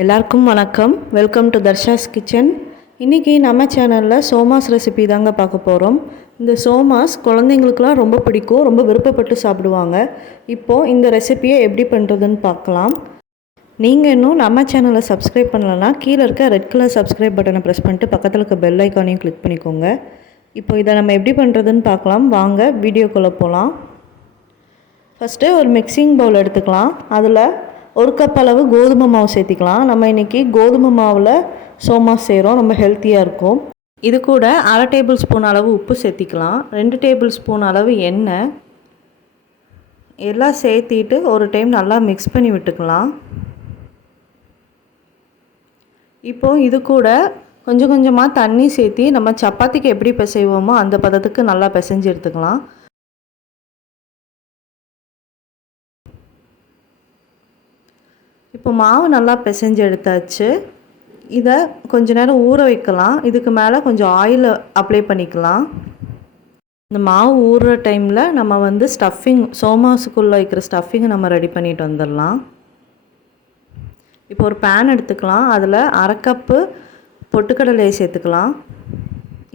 எல்லாருக்கும் வணக்கம். Welcome to Darsha's kitchen. இன்றைக்கி நம்ம சேனலில் சோமாஸ் ரெசிபி தாங்க பார்க்க போகிறோம். இந்த சோமாஸ் குழந்தைங்களுக்குலாம் ரொம்ப பிடிக்கும், ரொம்ப விருப்பப்பட்டு சாப்பிடுவாங்க. இப்போது இந்த ரெசிபியை எப்படி பண்ணுறதுன்னு பார்க்கலாம். நீங்கள் இன்னும் நம்ம சேனலை சப்ஸ்கிரைப் பண்ணலன்னா கீழே இருக்க ரெட் கலர் சப்ஸ்கிரைப் பட்டனை ப்ரெஸ் பண்ணிட்டு பக்கத்தில் இருக்க பெல் ஐக்கானையும் கிளிக் பண்ணிக்கோங்க. இப்போ இதை நம்ம எப்படி பண்ணுறதுன்னு பார்க்கலாம். வாங்க வீடியோக்குள்ளே போகலாம். ஃபஸ்ட்டு ஒரு மிக்சிங் பவுல் எடுத்துக்கலாம். அதில் 1 கப் அளவு கோதுமை மாவு சேர்த்திக்கலாம். நம்ம இன்றைக்கி கோதுமை மாவில் சோமாஸ் செய்கிறோம், ரொம்ப ஹெல்த்தியாக இருக்கும். இது கூட 1/2 டேபிள் ஸ்பூன் அளவு உப்பு சேர்த்திக்கலாம். 2 டேபிள் ஸ்பூன் அளவு எண்ணெய் எல்லாம் சேர்த்திட்டு ஒரு டைம் நல்லா மிக்ஸ் பண்ணி விட்டுக்கலாம். இப்போது இது கூட கொஞ்சம் கொஞ்சமாக தண்ணி சேர்த்தி நம்ம சப்பாத்திக்கு எப்படி பிசைவோமோ அந்த பதத்துக்கு நல்லா பிசைஞ்சு எடுத்துக்கலாம். இப்போ மாவு நல்லா பிசைஞ்சு எடுத்தாச்சு. இதை கொஞ்ச நேரம் ஊற வைக்கலாம். இதுக்கு மேலே கொஞ்சம் ஆயில் அப்ளை பண்ணிக்கலாம். இந்த மாவு ஊறுற டைமில் நம்ம ஸ்டஃபிங் சோமாஸுக்குள்ளே வைக்கிற ஸ்டஃபிங்கை நம்ம ரெடி பண்ணிட்டு வந்துடலாம். இப்போ ஒரு பேன் எடுத்துக்கலாம். அதில் 1/2 கப்பு பொட்டுக்கடலையை சேர்த்துக்கலாம்.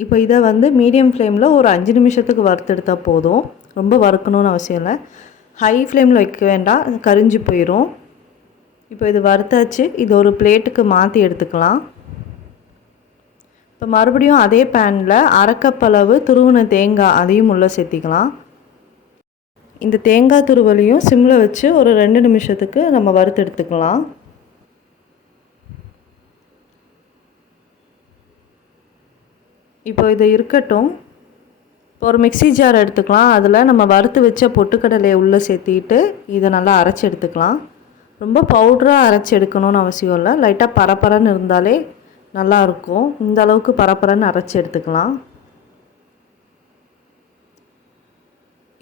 இப்போ இதை மீடியம் ஃப்ளேமில் ஒரு 5 நிமிஷத்துக்கு வறுத்தெடுத்தால் போதும். ரொம்ப வறுக்கணும்னு அவசியம் இல்லை. ஹை ஃப்ளேமில் வைக்க வேண்டாம், கரிஞ்சு போயிடும். இப்போ இது வறுத்தாச்சு. இது ஒரு பிளேட்டுக்கு மாற்றி எடுத்துக்கலாம். இப்போ மறுபடியும் அதே பேனில் 1/2 கப் அளவு துருவின தேங்காய் அதையும் உள்ளே சேர்த்திக்கலாம். இந்த தேங்காய் துருவலையும் சிம்மில் வச்சு ஒரு 2 நிமிஷத்துக்கு நம்ம வறுத்து எடுத்துக்கலாம். இப்போ இது இருக்கட்டும். இப்போ ஒரு மிக்ஸி ஜார் எடுத்துக்கலாம். அதில் நம்ம வறுத்து வச்ச பொட்டுக்கடலையை உள்ளே சேர்த்திட்டு இதை நல்லா அரைச்சி எடுத்துக்கலாம். ரொம்ப பவுடராக அரைச்சி எடுக்கணும்னு அவசியம் இல்லை. லைட்டாக பரப்பரன்னு இருந்தாலே நல்லாயிருக்கும். இந்த அளவுக்கு பரப்பரன்னு அரைச்சி எடுத்துக்கலாம்.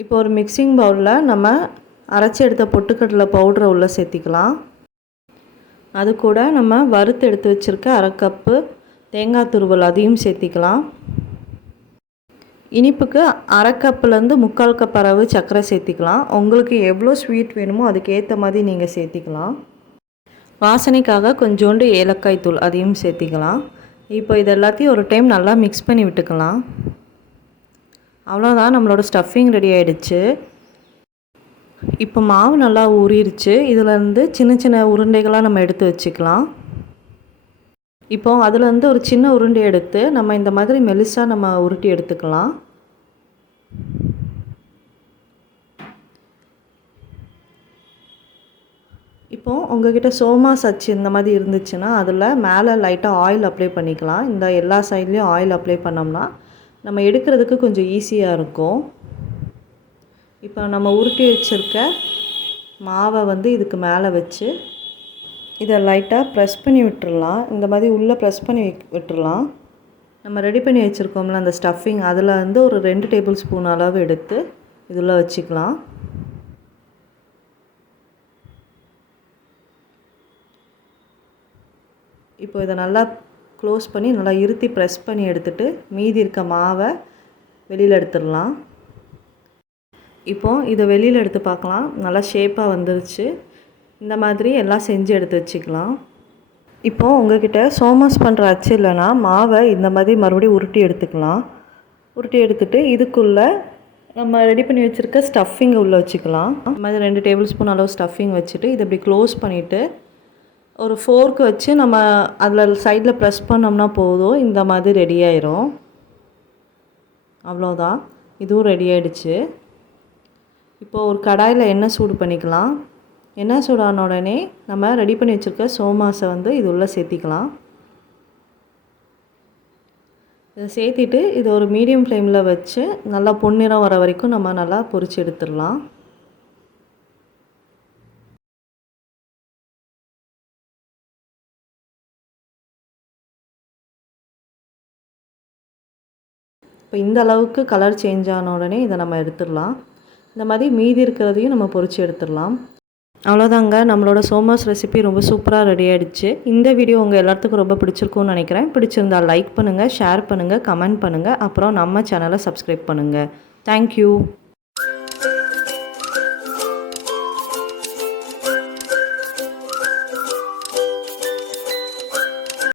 இப்போ ஒரு மிக்சிங் பவுலில் நம்ம அரைச்சி எடுத்த பொட்டுக்கடலை பவுடரை உள்ளே சேர்த்திக்கலாம். அது கூட நம்ம வறுத்து எடுத்து வச்சுருக்க 1/2 கப்பு தேங்காய் துருவல் அதையும் சேர்த்திக்கலாம். இனிப்புக்கு 1/2 கப்புலேருந்து 3/4 கப் அளவு சர்க்கரை சேர்த்திக்கலாம். உங்களுக்கு எவ்வளோ ஸ்வீட் வேணுமோ அதுக்கேற்ற மாதிரி நீங்கள் சேர்த்திக்கலாம். வாசனைக்காக கொஞ்சோண்டு ஏலக்காய் தூள் அதையும் சேர்த்திக்கலாம். இப்போ இது எல்லாத்தையும் ஒரு டைம் நல்லா மிக்ஸ் பண்ணி விட்டுக்கலாம். அவ்வளோதான், நம்மளோட ஸ்டஃபிங் ரெடி ஆகிடுச்சு. இப்போ மாவு நல்லா ஊறிடுச்சு. இதிலேருந்து சின்ன சின்ன உருண்டைகளாக நம்ம எடுத்து வச்சுக்கலாம். இப்போது அதுலேருந்து ஒரு சின்ன உருண்டை எடுத்து நம்ம இந்த மாதிரி மெலிசாக நம்ம உருட்டி எடுத்துக்கலாம். இப்போது உங்கள்கிட்ட சோமாஸ் அச்சு இந்த மாதிரி இருந்துச்சுன்னா அதில் மேலே லைட்டாக ஆயில் அப்ளை பண்ணிக்கலாம். இந்த எல்லா சைட்லேயும் ஆயில் அப்ளை பண்ணோம்னா நம்ம எடுக்கிறதுக்கு கொஞ்சம் ஈஸியாக இருக்கும். இப்போ நம்ம உருட்டி வச்சுருக்க மாவை இதுக்கு மேலே வச்சு இதை லைட்டாக ப்ரெஸ் பண்ணி விட்டுடலாம். இந்த மாதிரி உள்ளே ப்ரெஸ் பண்ணி விட்டுடலாம். நம்ம ரெடி பண்ணி வச்சுருக்கோம்ல அந்த ஸ்டஃபிங், அதில் ஒரு 2 டேபிள் ஸ்பூன் அளவு எடுத்து இதில் வச்சுக்கலாம். இப்போ இதை நல்லா க்ளோஸ் பண்ணி நல்லா இறுத்தி ப்ரெஸ் பண்ணி எடுத்துகிட்டு மீதி இருக்க மாவை வெளியில் எடுத்துடலாம். இப்போது இதை வெளியில் எடுத்து பார்க்கலாம். நல்லா ஷேப்பாக வந்துருச்சு. இந்த மாதிரி எல்லாம் செஞ்சு எடுத்து வச்சுக்கலாம். இப்போது உங்கள்கிட்ட சோமாஸ் பண்ணுற அச்சு இல்லைன்னா மாவை இந்த மாதிரி மறுபடியும் உருட்டி எடுத்துக்கலாம். உருட்டி எடுத்துகிட்டு இதுக்குள்ளே நம்ம ரெடி பண்ணி வச்சுருக்க ஸ்டஃபிங்கை உள்ளே வச்சுக்கலாம். இந்த மாதிரி 2 டேபிள் ஸ்பூன் அளவு ஸ்டஃபிங் வச்சுட்டு இதை இப்படி க்ளோஸ் பண்ணிவிட்டு ஒரு ஃபோர்க்கு வச்சு நம்ம அதில் சைடில் ப்ரெஸ் பண்ணோம்னா போதும். இந்த மாதிரி ரெடி ஆயிரும். அவ்வளோதான், இதுவும் ரெடி ஆகிடுச்சு. இப்போது ஒரு கடாயில் எண்ணெய் சூடு பண்ணிக்கலாம். எண்ணெய் சூடான உடனே நம்ம ரெடி பண்ணி வச்சுருக்க சோமாஸை இது உள்ளே சேர்த்திக்கலாம். இதை சேர்த்திட்டு இது ஒரு மீடியம் ஃப்ளேமில் வச்சு நல்லா பொன்னிறம் வர வரைக்கும் நம்ம நல்லா பொரிச்சு எடுத்துடலாம். இப்போ இந்த அளவுக்கு கலர் சேஞ்ச் ஆன உடனே இதை நம்ம எடுத்துடலாம். இந்த மாதிரி மீதி இருக்கிறதையும் நம்ம பொரிச்சு எடுத்துடலாம். அவ்வளோதாங்க, நம்மளோட சோமாஸ் ரெசிபி ரொம்ப சூப்பராக ரெடி ஆகிடுச்சு. இந்த வீடியோ உங்கள் எல்லாத்துக்கும் ரொம்ப பிடிச்சிருக்கும்னு நினைக்கிறேன். பிடிச்சிருந்தால் லைக் பண்ணுங்கள், ஷேர் பண்ணுங்கள், கமெண்ட் பண்ணுங்கள். அப்புறம் நம்ம சேனலை சப்ஸ்கிரைப் பண்ணுங்கள். தேங்க்யூ.